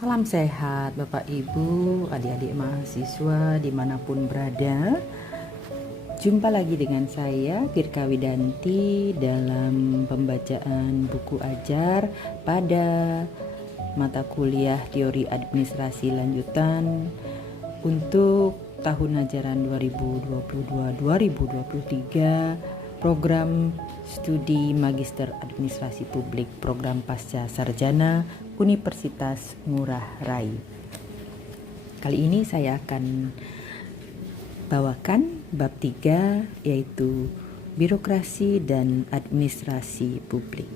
Salam sehat Bapak Ibu, adik-adik mahasiswa dimanapun berada. Jumpa lagi dengan saya Firka Widanti dalam pembacaan buku ajar pada mata kuliah teori administrasi lanjutan untuk tahun ajaran 2022-2023 program studi Magister Administrasi Publik program Pasca Sarjana Universitas Ngurah Rai. Kali ini saya akan bawakan bab 3 yaitu birokrasi dan administrasi publik.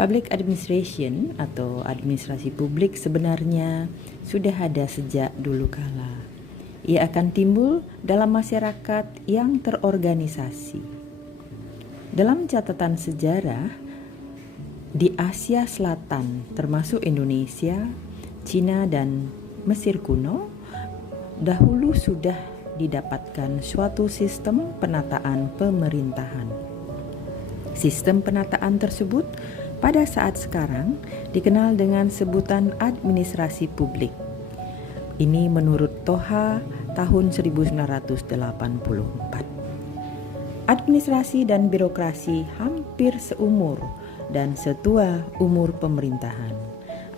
Public administration atau administrasi publik sebenarnya sudah ada sejak dulu kala. Ia akan timbul dalam masyarakat yang terorganisasi. Dalam catatan sejarah, di Asia Selatan termasuk Indonesia, Cina dan Mesir kuno, dahulu sudah didapatkan suatu sistem penataan pemerintahan. Sistem penataan tersebut pada saat sekarang dikenal dengan sebutan administrasi publik. Ini menurut Toha tahun 1984. Administrasi dan birokrasi hampir seumur dan setua umur pemerintahan.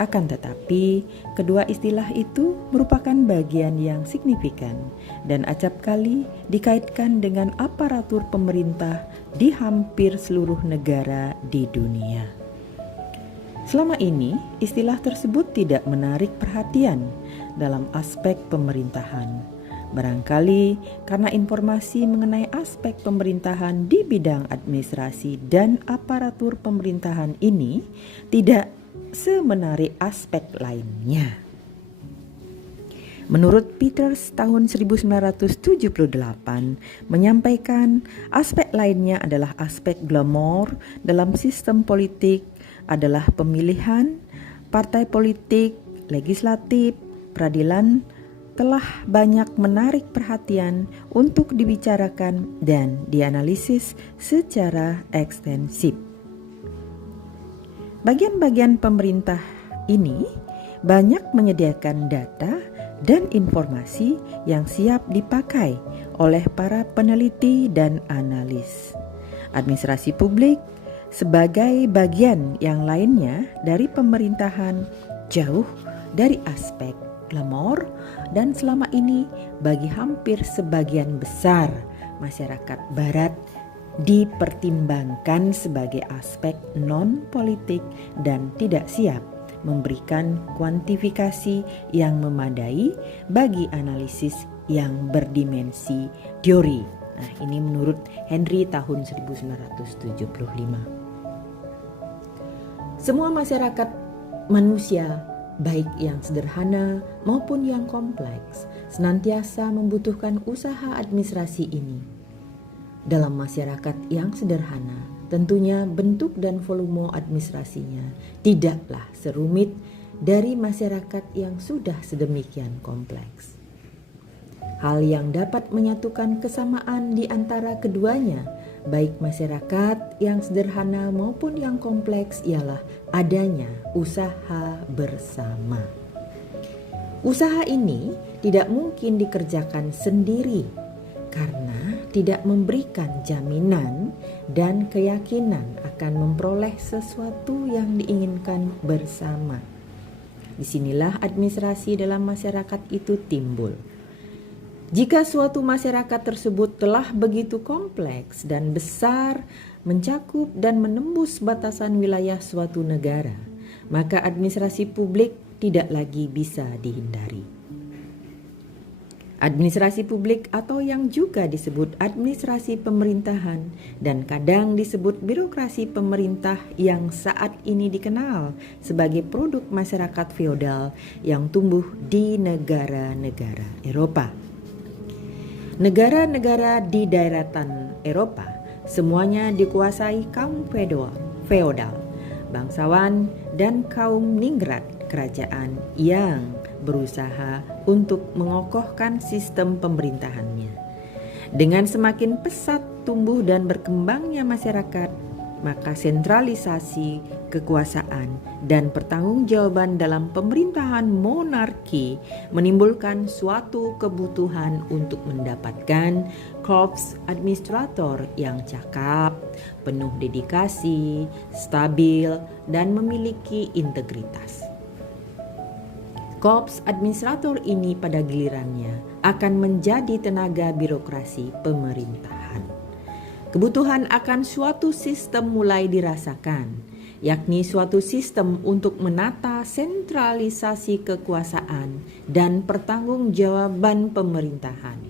Akan tetapi, kedua istilah itu merupakan bagian yang signifikan dan acap kali dikaitkan dengan aparatur pemerintah di hampir seluruh negara di dunia. Selama ini, istilah tersebut tidak menarik perhatian dalam aspek pemerintahan. Barangkali karena informasi mengenai aspek pemerintahan di bidang administrasi dan aparatur pemerintahan ini tidak semenarik aspek lainnya. Menurut Peters tahun 1978 menyampaikan aspek lainnya adalah aspek glamour dalam sistem politik adalah pemilihan, partai politik, legislatif, peradilan telah banyak menarik perhatian untuk dibicarakan dan dianalisis secara ekstensif. Bagian-bagian pemerintah ini banyak menyediakan data dan informasi yang siap dipakai oleh para peneliti dan analis. Administrasi publik sebagai bagian yang lainnya dari pemerintahan jauh dari aspek glamour dan selama ini bagi hampir sebagian besar masyarakat barat dipertimbangkan sebagai aspek non-politik dan tidak siap memberikan kuantifikasi yang memadai bagi analisis yang berdimensi teori. Nah, ini menurut Henry tahun 1975. Semua masyarakat manusia baik yang sederhana maupun yang kompleks, senantiasa membutuhkan usaha administrasi ini. Dalam masyarakat yang sederhana, tentunya bentuk dan volume administrasinya tidaklah serumit dari masyarakat yang sudah sedemikian kompleks. Hal yang dapat menyatukan kesamaan di antara keduanya, baik masyarakat yang sederhana maupun yang kompleks, ialah adanya usaha bersama. Usaha ini tidak mungkin dikerjakan sendiri karena tidak memberikan jaminan dan keyakinan akan memperoleh sesuatu yang diinginkan bersama. Disinilah administrasi dalam masyarakat itu timbul. Jika suatu masyarakat tersebut telah begitu kompleks dan besar, mencakup dan menembus batasan wilayah suatu negara, maka administrasi publik tidak lagi bisa dihindari. Administrasi publik atau yang juga disebut administrasi pemerintahan dan kadang disebut birokrasi pemerintah yang saat ini dikenal sebagai produk masyarakat feodal yang tumbuh di negara-negara Eropa. Negara-negara di daratan Eropa semuanya dikuasai kaum feodal, bangsawan dan kaum ningrat kerajaan yang berusaha untuk mengokohkan sistem pemerintahannya. Dengan semakin pesat tumbuh dan berkembangnya masyarakat, maka sentralisasi kekuasaan dan pertanggungjawaban dalam pemerintahan monarki menimbulkan suatu kebutuhan untuk mendapatkan korps administrator yang cakap, penuh dedikasi, stabil, dan memiliki integritas. Korps administrator ini pada gilirannya akan menjadi tenaga birokrasi pemerintahan. Kebutuhan akan suatu sistem mulai dirasakan, yakni suatu sistem untuk menata sentralisasi kekuasaan dan pertanggungjawaban pemerintahan.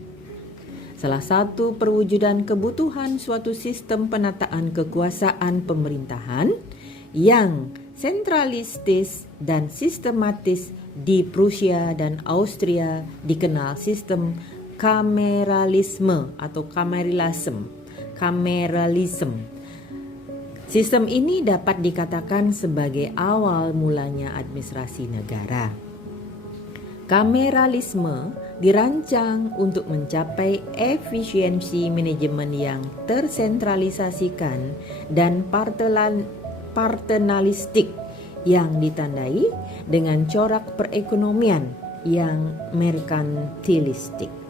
Salah satu perwujudan kebutuhan suatu sistem penataan kekuasaan pemerintahan yang sentralistis dan sistematis di Prusia dan Austria dikenal sistem kameralisme atau kameralisme. Sistem ini dapat dikatakan sebagai awal mulanya administrasi negara. Kameralisme dirancang untuk mencapai efisiensi manajemen yang tersentralisasikan dan paternalistik yang ditandai dengan corak perekonomian yang merkantilistik.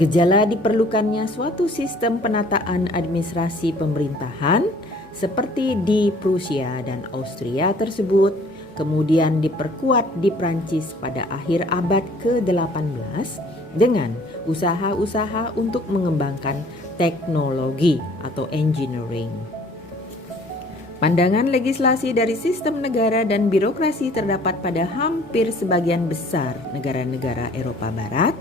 Gejala diperlukannya suatu sistem penataan administrasi pemerintahan seperti di Prusia dan Austria tersebut kemudian diperkuat di Prancis pada akhir abad ke-18 dengan usaha-usaha untuk mengembangkan teknologi atau engineering. Pandangan legislasi dari sistem negara dan birokrasi terdapat pada hampir sebagian besar negara-negara Eropa Barat,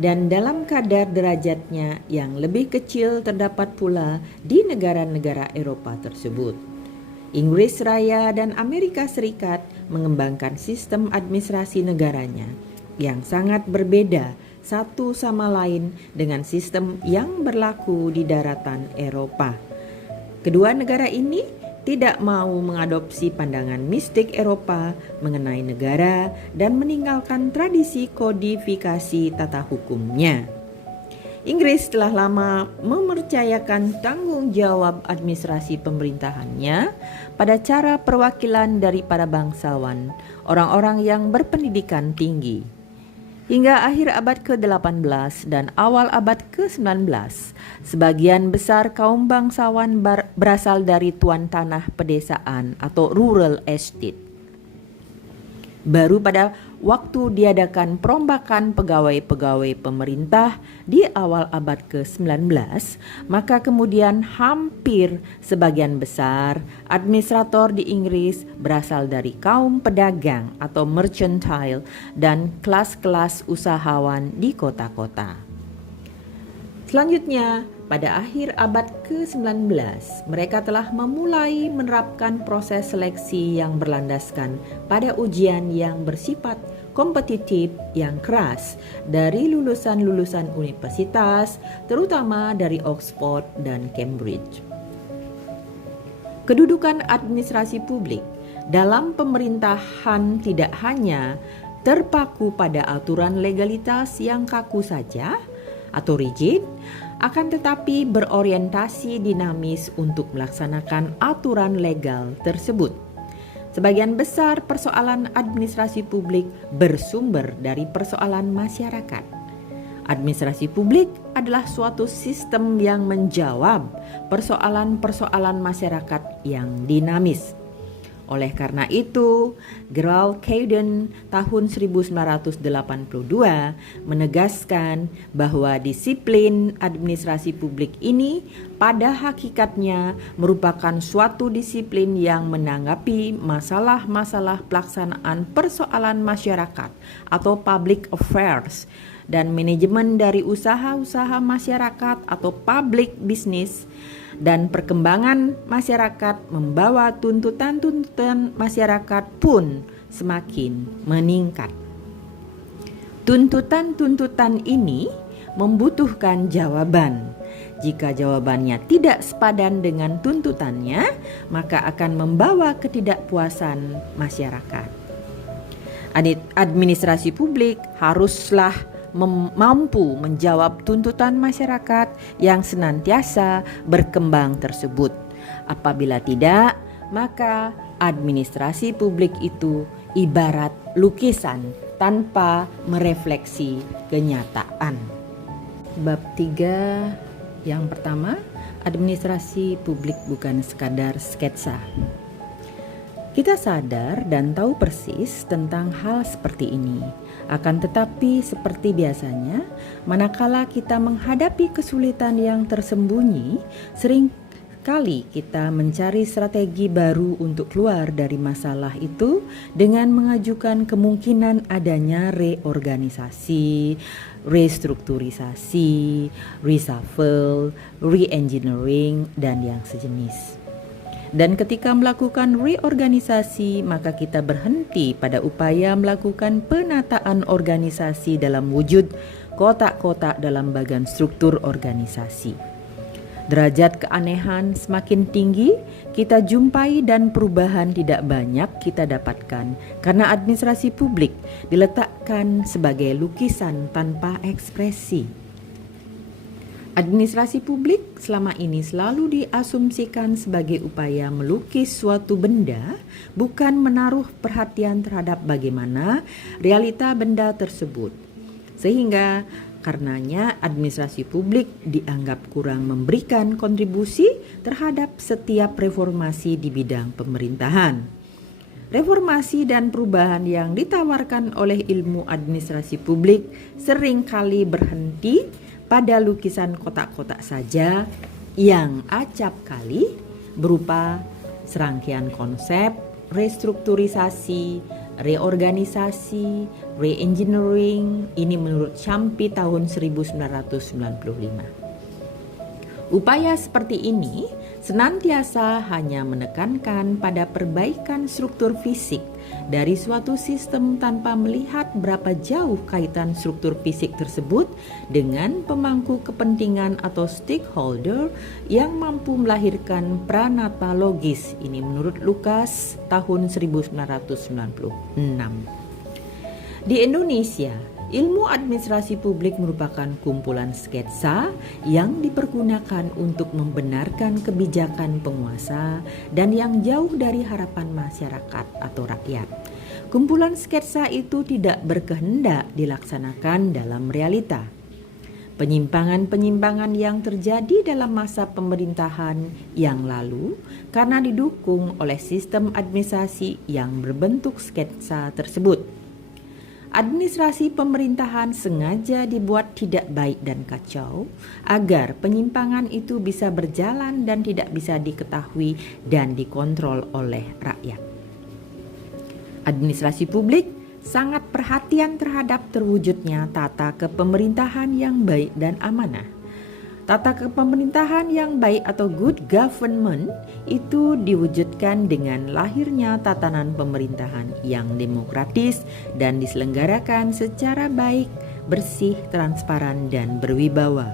dan dalam kadar derajatnya yang lebih kecil terdapat pula di negara-negara Eropa tersebut. Inggris Raya dan Amerika Serikat mengembangkan sistem administrasi negaranya yang sangat berbeda satu sama lain dengan sistem yang berlaku di daratan Eropa. Kedua negara ini tidak mau mengadopsi pandangan mistik Eropa mengenai negara dan meninggalkan tradisi kodifikasi tata hukumnya. Inggris telah lama mempercayakan tanggung jawab administrasi pemerintahannya pada cara perwakilan dari para bangsawan, orang-orang yang berpendidikan tinggi. Hingga akhir abad ke-18 dan awal abad ke-19, sebagian besar kaum bangsawan berasal dari tuan tanah pedesaan atau rural estate. Baru pada waktu diadakan perombakan pegawai-pegawai pemerintah di awal abad ke-19, maka kemudian hampir sebagian besar administrator di Inggris berasal dari kaum pedagang atau mercantile dan kelas-kelas usahawan di kota-kota. Selanjutnya, pada akhir abad ke-19, mereka telah memulai menerapkan proses seleksi yang berlandaskan pada ujian yang bersifat kompetitif yang keras dari lulusan-lulusan universitas, terutama dari Oxford dan Cambridge. Kedudukan administrasi publik dalam pemerintahan tidak hanya terpaku pada aturan legalitas yang kaku saja atau rigid, akan tetapi berorientasi dinamis untuk melaksanakan aturan legal tersebut. Sebagian besar persoalan administrasi publik bersumber dari persoalan masyarakat. Administrasi publik adalah suatu sistem yang menjawab persoalan-persoalan masyarakat yang dinamis. Oleh karena itu, Gerald Caden tahun 1982 menegaskan bahwa disiplin administrasi publik ini pada hakikatnya merupakan suatu disiplin yang menanggapi masalah-masalah pelaksanaan persoalan masyarakat atau public affairs dan manajemen dari usaha-usaha masyarakat atau public business, dan perkembangan masyarakat membawa tuntutan-tuntutan masyarakat pun semakin meningkat. Tuntutan-tuntutan ini membutuhkan jawaban. Jika jawabannya tidak sepadan dengan tuntutannya, maka akan membawa ketidakpuasan masyarakat. Administrasi publik haruslah mampu menjawab tuntutan masyarakat yang senantiasa berkembang tersebut, Apabila tidak, maka administrasi publik itu ibarat lukisan tanpa merefleksi kenyataan. Bab 3 yang pertama, administrasi publik bukan sekadar sketsa. Kita sadar dan tahu persis tentang hal seperti ini. Akan tetapi seperti biasanya, manakala kita menghadapi kesulitan yang tersembunyi, seringkali kita mencari strategi baru untuk keluar dari masalah itu dengan mengajukan kemungkinan adanya reorganisasi, restrukturisasi, reshuffle, re-engineering, dan yang sejenis. Dan ketika melakukan reorganisasi, maka kita berhenti pada upaya melakukan penataan organisasi dalam wujud kotak-kotak dalam bagian struktur organisasi. Derajat keanehan semakin tinggi kita jumpai dan perubahan tidak banyak kita dapatkan karena administrasi publik diletakkan sebagai lukisan tanpa ekspresi. Administrasi publik selama ini selalu diasumsikan sebagai upaya melukis suatu benda, bukan menaruh perhatian terhadap bagaimana realita benda tersebut. Sehingga karenanya administrasi publik dianggap kurang memberikan kontribusi terhadap setiap reformasi di bidang pemerintahan. Reformasi dan perubahan yang ditawarkan oleh ilmu administrasi publik seringkali berhenti pada lukisan kotak-kotak saja yang acap kali berupa serangkaian konsep, restrukturisasi, reorganisasi, re-engineering, ini menurut Champi tahun 1995. Upaya seperti ini senantiasa hanya menekankan pada perbaikan struktur fisik dari suatu sistem tanpa melihat berapa jauh kaitan struktur fisik tersebut dengan pemangku kepentingan atau stakeholder yang mampu melahirkan pranata logis. Ini menurut Lukas tahun 1996. Di Indonesia, ilmu administrasi publik merupakan kumpulan sketsa yang dipergunakan untuk membenarkan kebijakan penguasa dan yang jauh dari harapan masyarakat atau rakyat. Kumpulan sketsa itu tidak berkehendak dilaksanakan dalam realita. Penyimpangan-penyimpangan yang terjadi dalam masa pemerintahan yang lalu karena didukung oleh sistem administrasi yang berbentuk sketsa tersebut. Administrasi pemerintahan sengaja dibuat tidak baik dan kacau agar penyimpangan itu bisa berjalan dan tidak bisa diketahui dan dikontrol oleh rakyat. Administrasi publik sangat perhatian terhadap terwujudnya tata kepemerintahan yang baik dan amanah. Tata kepemerintahan yang baik atau good government itu diwujudkan dengan lahirnya tatanan pemerintahan yang demokratis dan diselenggarakan secara baik, bersih, transparan, dan berwibawa.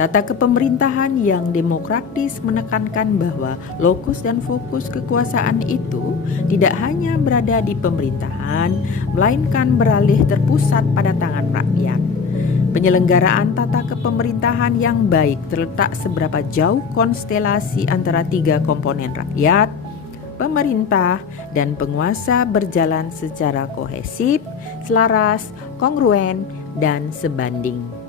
Tata kepemerintahan yang demokratis menekankan bahwa lokus dan fokus kekuasaan itu tidak hanya berada di pemerintahan, melainkan beralih terpusat pada tangan rakyat. Penyelenggaraan tata kepemerintahan yang baik terletak seberapa jauh konstelasi antara tiga komponen rakyat, pemerintah, dan penguasa berjalan secara kohesif, selaras, kongruen, dan sebanding.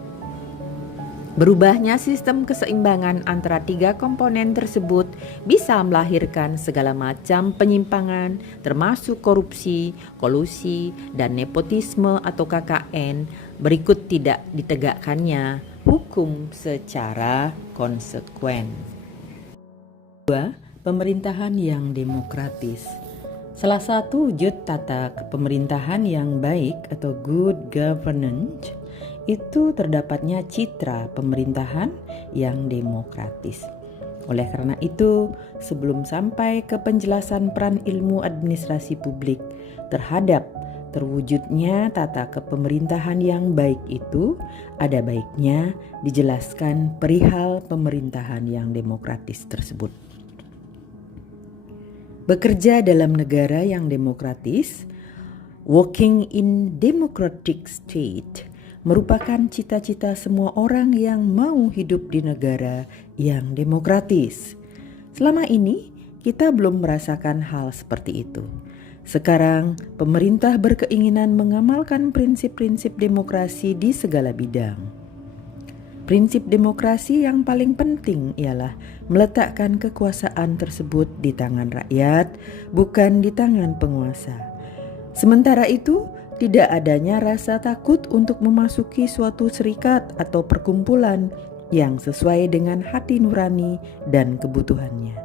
Berubahnya sistem keseimbangan antara tiga komponen tersebut bisa melahirkan segala macam penyimpangan, termasuk korupsi, kolusi, dan nepotisme atau KKN, berikut tidak ditegakkannya hukum secara konsekuen. 2. Pemerintahan yang demokratis. Salah satu wujud tata pemerintahan yang baik atau good governance itu terdapatnya citra pemerintahan yang demokratis. Oleh karena itu, sebelum sampai ke penjelasan peran ilmu administrasi publik terhadap terwujudnya tata kepemerintahan yang baik itu, ada baiknya dijelaskan perihal pemerintahan yang demokratis tersebut. Bekerja dalam negara yang demokratis, working in democratic state, merupakan cita-cita semua orang yang mau hidup di negara yang demokratis. Selama ini kita belum merasakan hal seperti itu. Sekarang pemerintah berkeinginan mengamalkan prinsip-prinsip demokrasi di segala bidang. Prinsip demokrasi yang paling penting ialah meletakkan kekuasaan tersebut di tangan rakyat, bukan di tangan penguasa. Sementara itu, tidak adanya rasa takut untuk memasuki suatu serikat atau perkumpulan yang sesuai dengan hati nurani dan kebutuhannya.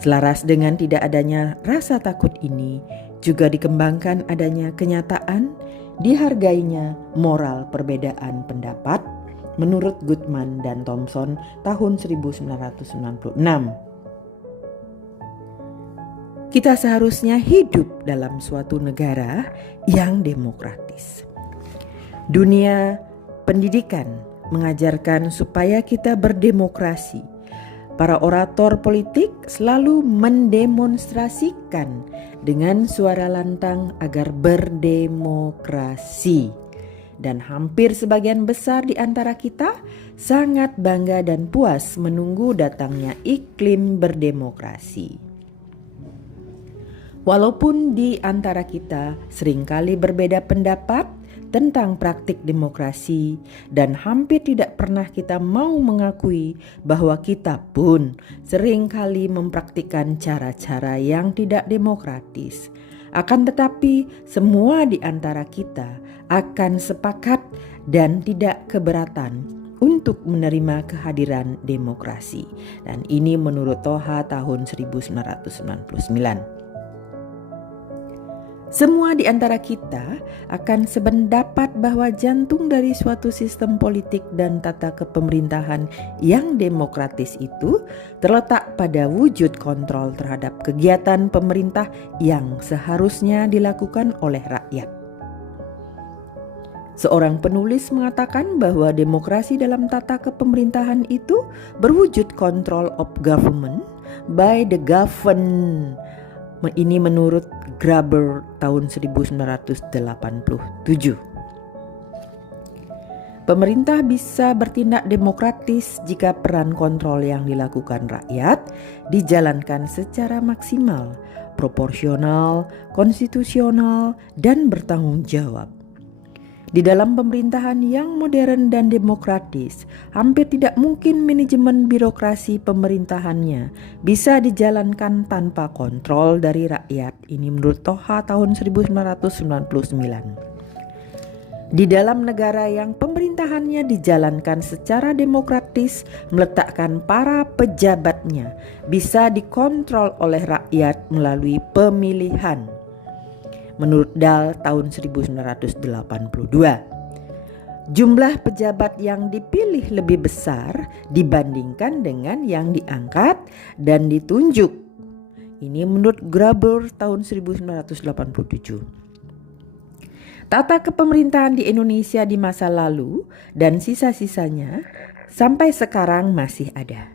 Selaras dengan tidak adanya rasa takut ini, juga dikembangkan adanya kenyataan dihargainya moral perbedaan pendapat menurut Goodman dan Thompson tahun 1996. Kita seharusnya hidup dalam suatu negara yang demokratis. Dunia pendidikan mengajarkan supaya kita berdemokrasi. Para orator politik selalu mendemonstrasikan dengan suara lantang agar berdemokrasi. Dan hampir sebagian besar di antara kita sangat bangga dan puas menunggu datangnya iklim berdemokrasi. Walaupun di antara kita seringkali berbeda pendapat tentang praktik demokrasi dan hampir tidak pernah kita mau mengakui bahwa kita pun seringkali mempraktikkan cara-cara yang tidak demokratis. Akan tetapi semua di antara kita akan sepakat dan tidak keberatan untuk menerima kehadiran demokrasi. Dan ini menurut Toha tahun 1999. Semua di antara kita akan sependapat bahwa jantung dari suatu sistem politik dan tata kepemerintahan yang demokratis itu terletak pada wujud kontrol terhadap kegiatan pemerintah yang seharusnya dilakukan oleh rakyat. Seorang penulis mengatakan bahwa demokrasi dalam tata kepemerintahan itu berwujud control of government by the governed. Ini menurut Graeber tahun 1987. Pemerintah bisa bertindak demokratis jika peran kontrol yang dilakukan rakyat dijalankan secara maksimal, proporsional, konstitusional, dan bertanggung jawab. Di dalam pemerintahan yang modern dan demokratis, hampir tidak mungkin manajemen birokrasi pemerintahannya bisa dijalankan tanpa kontrol dari rakyat. Ini menurut Toha tahun 1999. Di dalam negara yang pemerintahannya dijalankan secara demokratis, meletakkan para pejabatnya bisa dikontrol oleh rakyat melalui pemilihan. Menurut Dahl tahun 1982, jumlah pejabat yang dipilih lebih besar dibandingkan dengan yang diangkat dan ditunjuk. Ini menurut Graeber tahun 1987. Tata kepemerintahan di Indonesia di masa lalu dan sisa-sisanya sampai sekarang masih ada,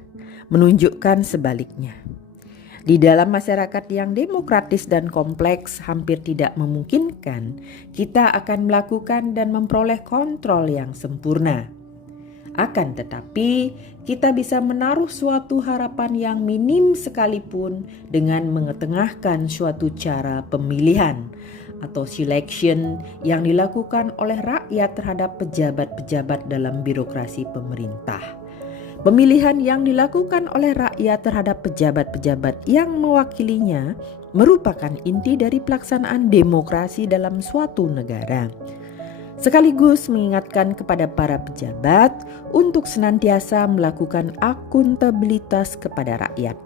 menunjukkan sebaliknya. Di dalam masyarakat yang demokratis dan kompleks hampir tidak memungkinkan kita akan melakukan dan memperoleh kontrol yang sempurna. Akan tetapi kita bisa menaruh suatu harapan yang minim sekalipun dengan mengetengahkan suatu cara pemilihan atau selection yang dilakukan oleh rakyat terhadap pejabat-pejabat dalam birokrasi pemerintah. Pemilihan yang dilakukan oleh rakyat terhadap pejabat-pejabat yang mewakilinya merupakan inti dari pelaksanaan demokrasi dalam suatu negara. Sekaligus mengingatkan kepada para pejabat untuk senantiasa melakukan akuntabilitas kepada rakyat.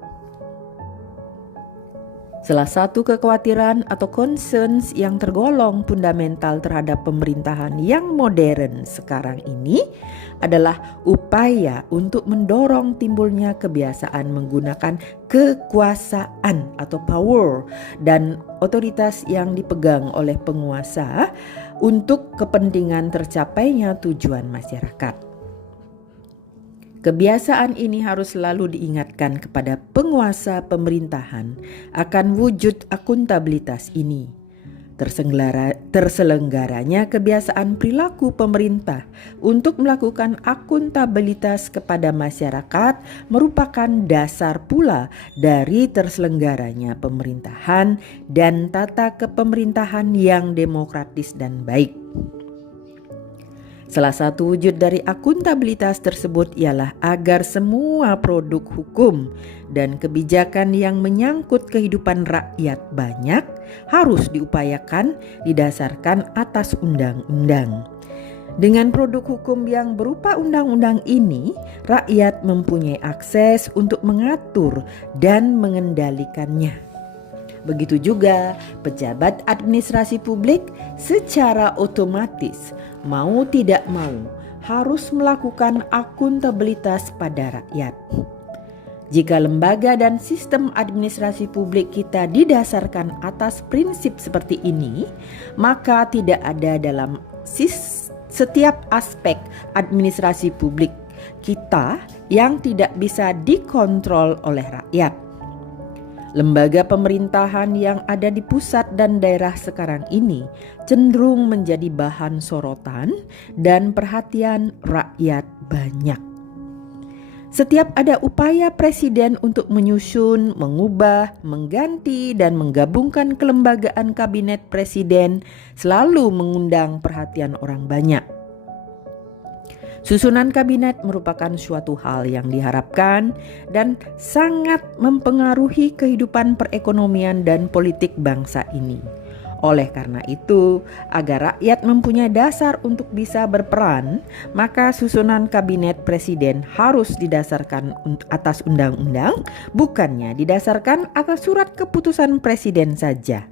Salah satu kekhawatiran atau concerns yang tergolong fundamental terhadap pemerintahan yang modern sekarang ini adalah upaya untuk mendorong timbulnya kebiasaan menggunakan kekuasaan atau power dan otoritas yang dipegang oleh penguasa untuk kepentingan tercapainya tujuan masyarakat. Kebiasaan ini harus selalu diingatkan kepada penguasa pemerintahan akan wujud akuntabilitas ini. Terselenggaranya kebiasaan perilaku pemerintah untuk melakukan akuntabilitas kepada masyarakat merupakan dasar pula dari terselenggaranya pemerintahan dan tata kepemerintahan yang demokratis dan baik. Salah satu wujud dari akuntabilitas tersebut ialah agar semua produk hukum dan kebijakan yang menyangkut kehidupan rakyat banyak harus diupayakan didasarkan atas undang-undang. Dengan produk hukum yang berupa undang-undang ini, rakyat mempunyai akses untuk mengatur dan mengendalikannya. Begitu juga pejabat administrasi publik secara otomatis mau tidak mau harus melakukan akuntabilitas pada rakyat. Jika lembaga dan sistem administrasi publik kita didasarkan atas prinsip seperti ini, maka tidak ada dalam setiap aspek administrasi publik kita yang tidak bisa dikontrol oleh rakyat. Lembaga pemerintahan yang ada di pusat dan daerah sekarang ini cenderung menjadi bahan sorotan dan perhatian rakyat banyak. Setiap ada upaya presiden untuk menyusun, mengubah, mengganti, dan menggabungkan kelembagaan kabinet presiden selalu mengundang perhatian orang banyak. Susunan kabinet merupakan suatu hal yang diharapkan dan sangat mempengaruhi kehidupan perekonomian dan politik bangsa ini. Oleh karena itu, agar rakyat mempunyai dasar untuk bisa berperan, maka susunan kabinet presiden harus didasarkan atas undang-undang, bukannya didasarkan atas surat keputusan presiden saja.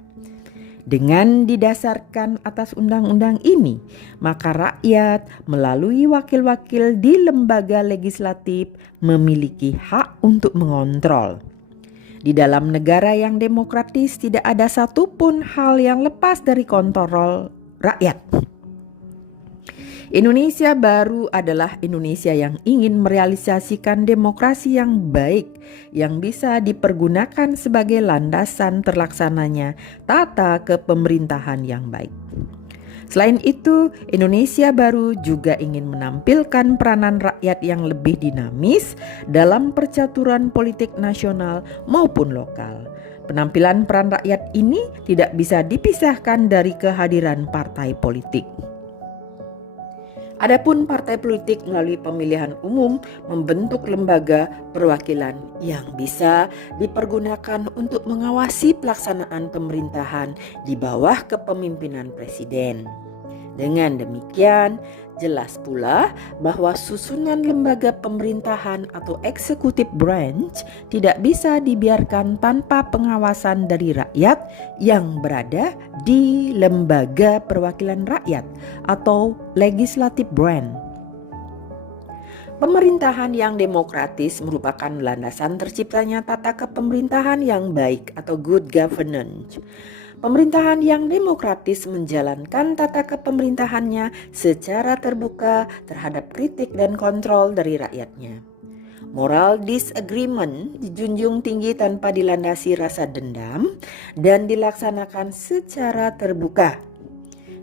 Dengan didasarkan atas undang-undang ini, maka rakyat melalui wakil-wakil di lembaga legislatif memiliki hak untuk mengontrol. Di dalam negara yang demokratis tidak ada satupun hal yang lepas dari kontrol rakyat. Indonesia baru adalah Indonesia yang ingin merealisasikan demokrasi yang baik yang bisa dipergunakan sebagai landasan terlaksananya tata kepemerintahan yang baik. Selain itu, Indonesia baru juga ingin menampilkan peranan rakyat yang lebih dinamis dalam percaturan politik nasional maupun lokal. Penampilan peran rakyat ini tidak bisa dipisahkan dari kehadiran partai politik. Adapun partai politik melalui pemilihan umum membentuk lembaga perwakilan yang bisa dipergunakan untuk mengawasi pelaksanaan pemerintahan di bawah kepemimpinan presiden. Dengan demikian, jelas pula bahwa susunan lembaga pemerintahan atau executive branch tidak bisa dibiarkan tanpa pengawasan dari rakyat yang berada di lembaga perwakilan rakyat atau legislative branch. Pemerintahan yang demokratis merupakan landasan terciptanya tata kepemerintahan yang baik atau good governance. Pemerintahan yang demokratis menjalankan tata kepemerintahannya secara terbuka terhadap kritik dan kontrol dari rakyatnya. Moral disagreement dijunjung tinggi tanpa dilandasi rasa dendam dan dilaksanakan secara terbuka.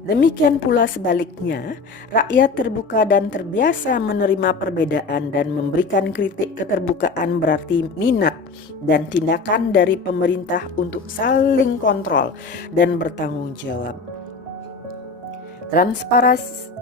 Demikian pula sebaliknya, rakyat terbuka dan terbiasa menerima perbedaan dan memberikan kritik. Keterbukaan berarti minat dan tindakan dari pemerintah untuk saling kontrol dan bertanggung jawab.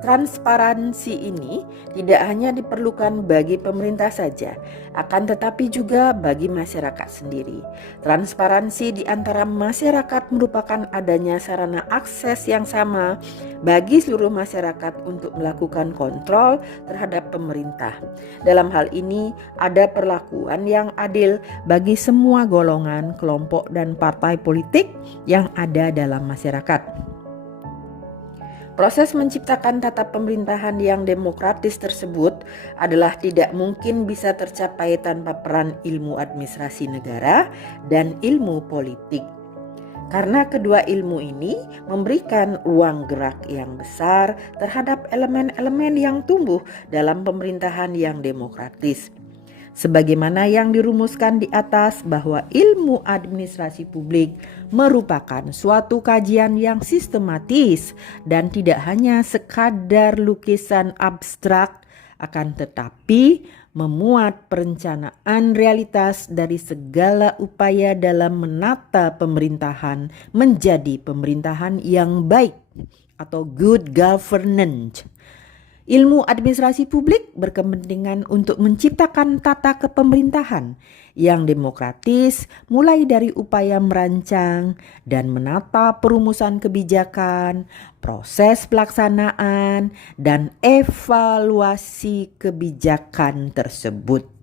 Transparansi ini tidak hanya diperlukan bagi pemerintah saja, akan tetapi juga bagi masyarakat sendiri. Transparansi di antara masyarakat merupakan adanya sarana akses yang sama bagi seluruh masyarakat untuk melakukan kontrol terhadap pemerintah. Dalam hal ini, ada perlakuan yang adil bagi semua golongan, kelompok, dan partai politik yang ada dalam masyarakat. Proses menciptakan tata pemerintahan yang demokratis tersebut adalah tidak mungkin bisa tercapai tanpa peran ilmu administrasi negara dan ilmu politik. Karena kedua ilmu ini memberikan ruang gerak yang besar terhadap elemen-elemen yang tumbuh dalam pemerintahan yang demokratis. Sebagaimana yang dirumuskan di atas bahwa ilmu administrasi publik merupakan suatu kajian yang sistematis dan tidak hanya sekadar lukisan abstrak, akan tetapi memuat perencanaan realitas dari segala upaya dalam menata pemerintahan menjadi pemerintahan yang baik atau good governance. Ilmu administrasi publik berkepentingan untuk menciptakan tata kepemerintahan yang demokratis, mulai dari upaya merancang dan menata perumusan kebijakan, proses pelaksanaan, dan evaluasi kebijakan tersebut.